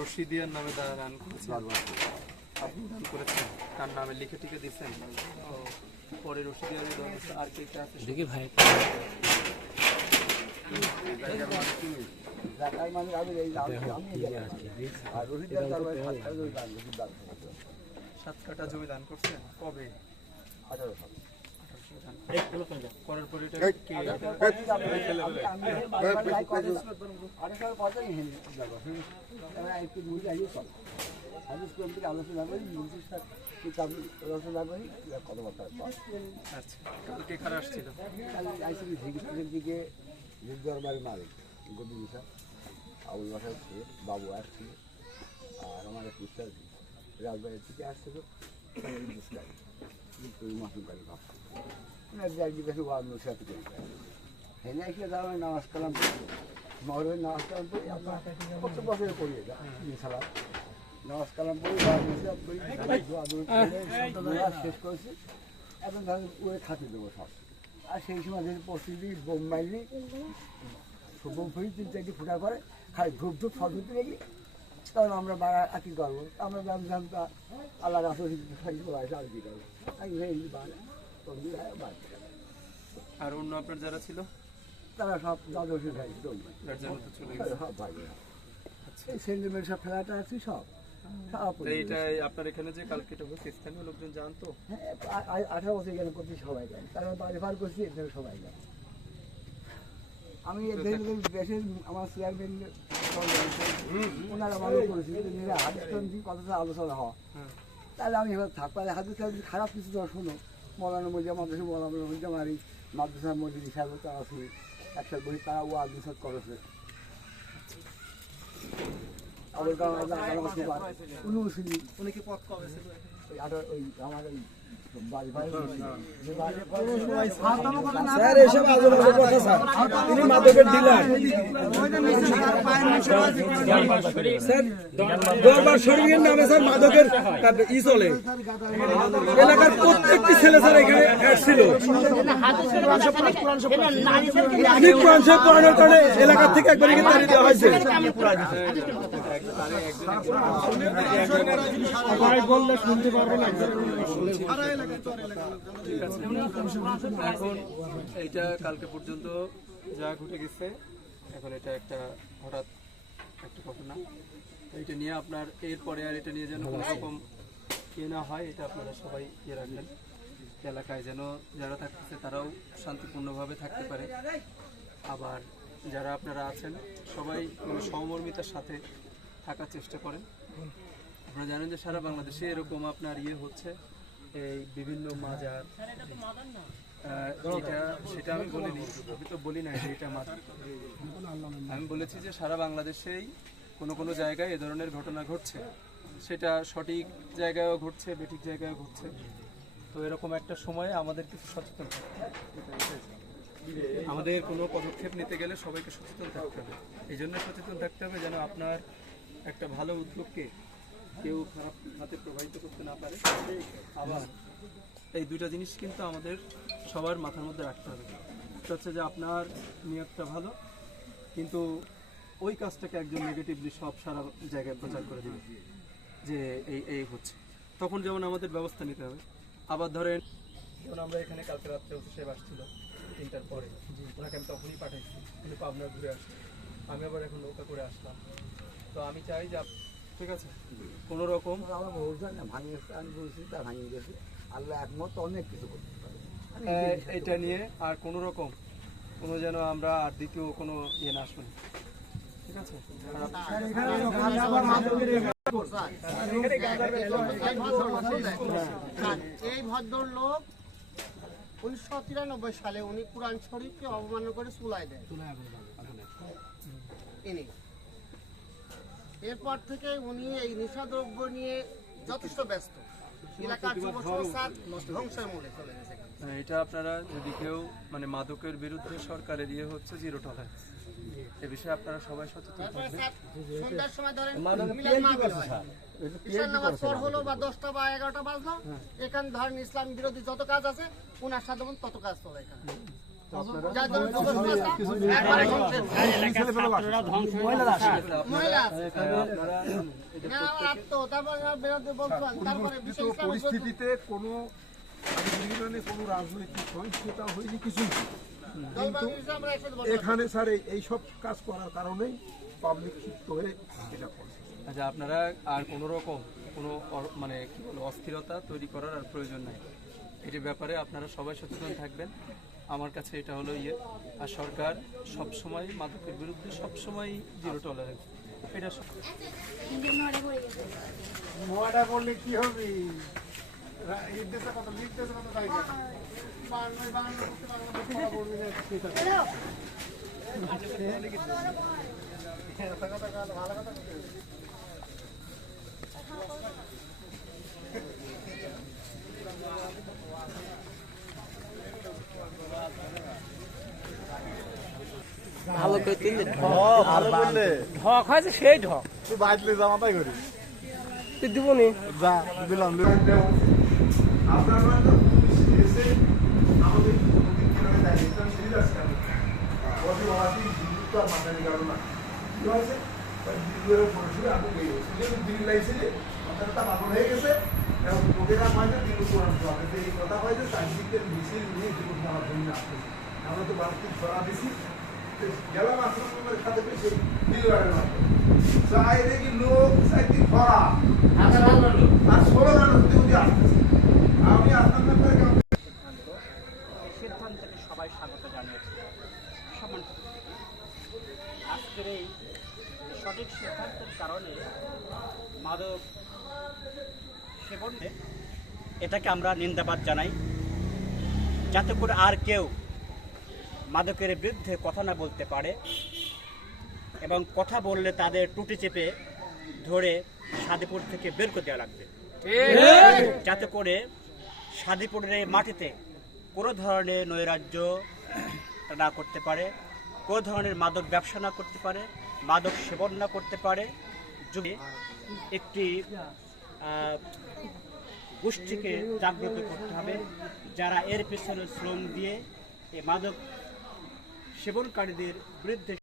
রশিদিয়ার নামে দান করেছেন, আপনি দান করেছেন, তার নামে লিখে টিকে দিচ্ছেন। পরে রশিদিয়ার আর কে কে আছে দেখি ভাই। সাত কাঠা জমি দান করছেন কবে? 18 সাল। করার পরে এটা কি আলোচনা করি কথাবার্তা। আচ্ছা, কালকে কারা আসছিল? দিকে দরবারে মালিক গদি বিশা আবুল বাসায় ছিল, বাবু আসছিল, আর আমার এক পুস্তার রাজবাড়ির থেকে আসছিল মাসুমকারী ভাব সাথে করে হেনে এসে দাঁড়ানো নামাজ কালাম মহরের নামাজ কালাম করি, আপনার কত বছরে করিয়ে সালাম নামাজ কালাম করি শেষ করেছি। এখন ধরেন ওয়ে খাতি দেবো সব। আর সেই সময় যে পরিস্থিতি বোম মাইলি বোম ফুড়ি 3-4টি ফুটা করে খালি ধূপ ধূপ সব ধুতে দেখি, কারণ আমরা বাড়া আর কি করবো, আমরা জানতাম তা আল্লাহ রাসূল আর কি করবো। আর অন্য আপনার যারা ছিল তারা সব দ্বাদশে খাই সব ভাই এই সেন্টিমেন্ট সব ফেলাটা আছে সব। এইটাই আপনার এখানে যে কালকে এটা হচ্ছে স্থানীয় লোকজন জানতো? হ্যাঁ, 18 বছর এখানে করছি সবাই জানে, তারা বাড়ি ফার করছি এখানে সবাই জানে। আমি দেশের আমার চেয়ারম্যান ওনারা ভালো করেছি, হাদিস কথাটা আলোচনা হওয়া, তাহলে আমি এবার থাকতে হাদিস খারাপ কিছু তো শোনো মৌলানা মজিয়া মাদ্রাসা মৌলানা মজিয়া মারি মাদ্রাসার মধ্যে হিসাবে তারা আছে একসাথে বই তারা ও আদমিশাত করেছে। উনি কি পথ কবে ছিল? ওই আমার ওই বাড়ি বাড়ি স্যার এসব আজেবাজে কথা স্যার, তিনি মাদকের ডিলার স্যার। দরবার শরীফের নামে স্যার মাদকের ই চলে, এলাকার প্রত্যেকটি ছেলে স্যার এখানে আসছিল। আমি কোরআন শরীফ পড়ানোর কারণে এলাকার থেকে একবার এখানে তাড়িয়ে দেওয়া হয়েছে। বললে শুনতে পারবো না। এখন এইটা কালকে পর্যন্ত যা ঘটে গেছে, এখন এটা একটা হঠাৎ একটা ঘটনা। এটা নিয়ে আপনার এরপরে আর এটা নিয়ে যেন কোনো রকম ইয়ে না হয়, এটা আপনারা সবাই ইয়ে রাখবেন। এলাকায় যেন যারা থাকতেছে তারাও শান্তিপূর্ণভাবে থাকতে পারে। আবার যারা আপনারা আছেন সবাই সহমর্মিতার সাথে থাকার চেষ্টা করেন। আপনারা জানেন যে সারা বাংলাদেশে এরকম আপনার ইয়ে হচ্ছে, এই বিভিন্ন মাজার, এটা সেটা আমি বলিনি, আমি তো বলি না এটা মাজার। আমি বলেছি যে সারা বাংলাদেশেই কোনো কোনো জায়গায় এ ধরনের ঘটনা ঘটছে, সেটা সঠিক জায়গায়ও ঘটছে, বেঠিক জায়গায়ও ঘটছে। তো এরকম একটা সময়ে আমাদের কিছু সচেতন থাকতে হবে। আমাদের কোনো পদক্ষেপ নিতে গেলে সবাইকে সচেতন থাকতে হবে। এই জন্য সচেতন থাকতে হবে যেন আপনার একটা ভালো উদ্যোগকে কেউ খারাপ হাতে প্রভাবিত করতে না পারে। আবার এই দুইটা জিনিস কিন্তু আমাদের সবার মাথার মধ্যে রাখতে হবে। এটা হচ্ছে যে আপনার নিয়তটা ভালো, কিন্তু ওই কাজটাকে একজন নেগেটিভলি সব সারা জায়গায় প্রচার করে দেবে যে এই হচ্ছে, তখন যেমন আমাদের ব্যবস্থা নিতে হবে। আবার ধরেন যেমন আমরা এখানে কালকে রাত্রে অফিসে আসছিল 3টার পরে, ওনাকে আমি তখনই পাঠাইছি, কিন্তু পাবনা ঘুরে আসছি, আমি আবার এখন নৌকা করে আসলাম। তো আমি চাই যে ঠিক আছে কোনো রকম আমি বলছি তা ভাঙিয়ে গেছে, আল্লাহ একমত অনেক কিছু করতে পারে এটা নিয়ে আর কোনো রকম কোনো যেন আমরা আর দ্বিতীয় কোনো ইয়ে না শুনি, ঠিক আছে? এই ভদ্রলোক 1993 সালে উনি কুরআন শরীফকে অবমাননা করে চুলায় দেয়। এরপর থেকে উনি এই নেশাদ্রব্য নিয়ে যথেষ্ট ব্যস্ত, এলাকার যুব সমাজ ধ্বংসের মূলে চলে গেছে। এটা আপনারা যদি কেউ মানে মাদকের বিরুদ্ধে সরকারের ইয়ে হচ্ছে জিরো টলারেন্স, এ বিষয়ে আপনারা সবাই সচেতন থাকবেন। সন্ধ্যার সময় ধরেন ঈশার নামাজ পর হলো বা 10টা বা 11টা বাজলো, এখানে ধরেন ইসলাম বিরোধী যত কাজ আছে ওনার সাথে তত কাজ চলে এখানে। যার জন্য যুবসংস্থা একবারে ধ্বংসের মহিলা আছে। আপনারা না, আমার আত্ম, তারপরে আমার বেরোতে বলছিলাম, তারপরে বিশ্ব ইসলামিক পরিস্থিতিতে কোনো ইরানে কোনো রাজনৈতিক সহিংসতা হয়নি কিছুই না। জলবায়ু হিসেবে আমরা একসাথে বসবাস করি। এখানে স্যার এই সব কাজ করার কারণেই পাবলিক ক্ষিপ্ত হয়ে এটা করছে। আচ্ছা, আপনারা আর কোনো রকম কোনো মানে কি বলবো অস্থিরতা তৈরি করার আর প্রয়োজন নাই। এটির ব্যাপারে আপনারা সবাই সচেতন থাকবেন। আমার কাছে এটা হলো আর সরকার সবসময় মাদকের বিরুদ্ধে সবসময় জিরো টলারেন্স, এটা নোয়াটা করলে কি হবে? এই দেশে কত লিখ দেশে কত জায়গা ভালো করে তিন ভালো বললে ঢক হয়েছে সেই ঢক তুই বাঁচলে জামা পাই করি তুই দিবনি যা দিলাম আপনার এসে আমাদের কিভাবে যায় এটা সিরিজ আছে আমি বডি ওয়াদি বিদ্যুৎ আর মাথায় গেল না কি হয়েছে বিদ্যুতের পড়েছিল আমি গিয়ে সেটা দিন লাইছে যে মাথাটা পাগল হয়ে গেছে এবং লোকেরা মানে দিন কোরআন পড়ে এই কথা হয় যে সাইন্টিফিক মিছিল নিয়ে জীবন আমার জন্য আসছে আমরা তো বাড়তি ছড়া দিছি গেলাম আসলে সাথে পেয়েছি দিলওয়ারের মাধ্যমে চাই দেখি লোক সাইটি ভরা আর 16 মানুষ দিউতি আসতেছে আমি আসলাম না করে সিদ্ধান্তকে সবাই স্বাগত জানিয়েছে। সম্মানিত আজকের এই সঠিক সিদ্ধান্তের কারণে মাদক সেবনে এটাকে আমরা নিন্দাবাদ জানাই, যাতে করে আর কেউ মাদকের বিরুদ্ধে কথা না বলতে পারে এবং কথা বললে তাদের টুটি চেপে ধরে সাদিপুর থেকে বের করে দেওয়া লাগবে, যাতে করে সাদিপুরের মাটিতে কোনো ধরনের নৈরাজ্য না করতে পারে, কোনো ধরনের মাদক ব্যবসা না করতে পারে, মাদক সেবন না করতে পারে। যদি একটি গোষ্ঠীকে জাগ্রত করতে হবে, যারা এর পেছনে শ্রম দিয়ে এই মাদক সেবনকারীদের বিরুদ্ধে